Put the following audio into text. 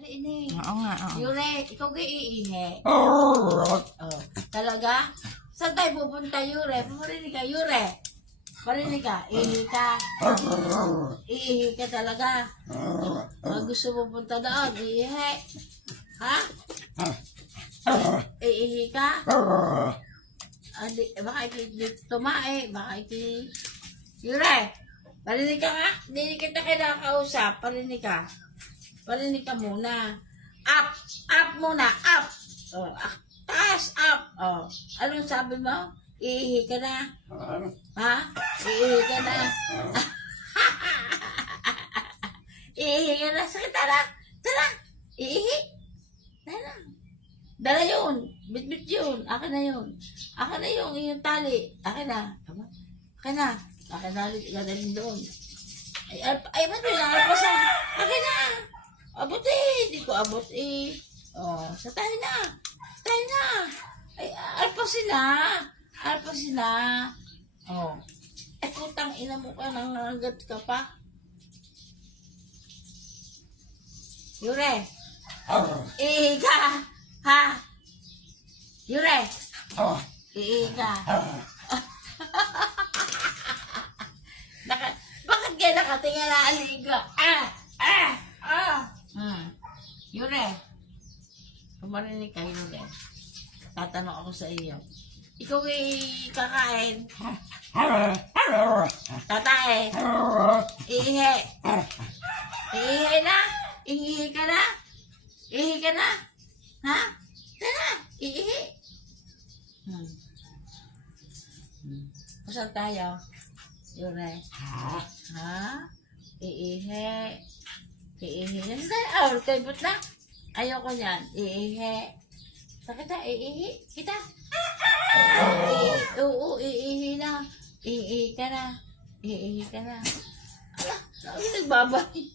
Ini. Oo nga, oo. Yure, ikaw kayo iihi. Talaga? Saan tayo pupunta, Yure? Parinig ka, Yure. Parinig ka, iihi ka. Iihi ka talaga. Gusto mo punta doon, iihi. Ha? Iihi ka? Baka tumae, baka Yure, parinig ka nga. Hindi kita kinakausap. Parinig ka. Parinig ka muna. Up! Up muna! Up! Taas! Up! Anong sabi mo? Iihi ka na? Ha? Iihi ka na? Iihi ka na? Sakit, tara! Tara! Iihi! Tara! Dala yun! Bit-bit yun! Akin na yun! Akin na yung tali! Akin na! Akin na! Akin na! Gadalin doon! Ay, ba't may nakapasan? Akin na! Abot eh! Hindi ko abot eh! Sa tayo na! Sa tayo na! Ay, alpasin na! Alpasin na! Ay, putang ina mo ka, nangangagat ka pa. Yure! Iihi ka! Ha? Yure! Iihi ka! Bakit kayo nakatingin na aligo? Yure! Pumarinig ka, Yure. Tatanong ako sa iyo. Ikaw ay kakain. Tatay. Iihi. Iihi na? Iihi ka na? Iihi ka na? Ha? Tara! Iihi. Saan tayo? Yure. Ha? Iihi. Iihi. Nasaan tayo? Kaibot na? Ayoko niyan. Iihi. Sakit na? Iihi. Kita. Oo, iihi na. Iihi ka na. Iihi ka na. Ala, nagbabay.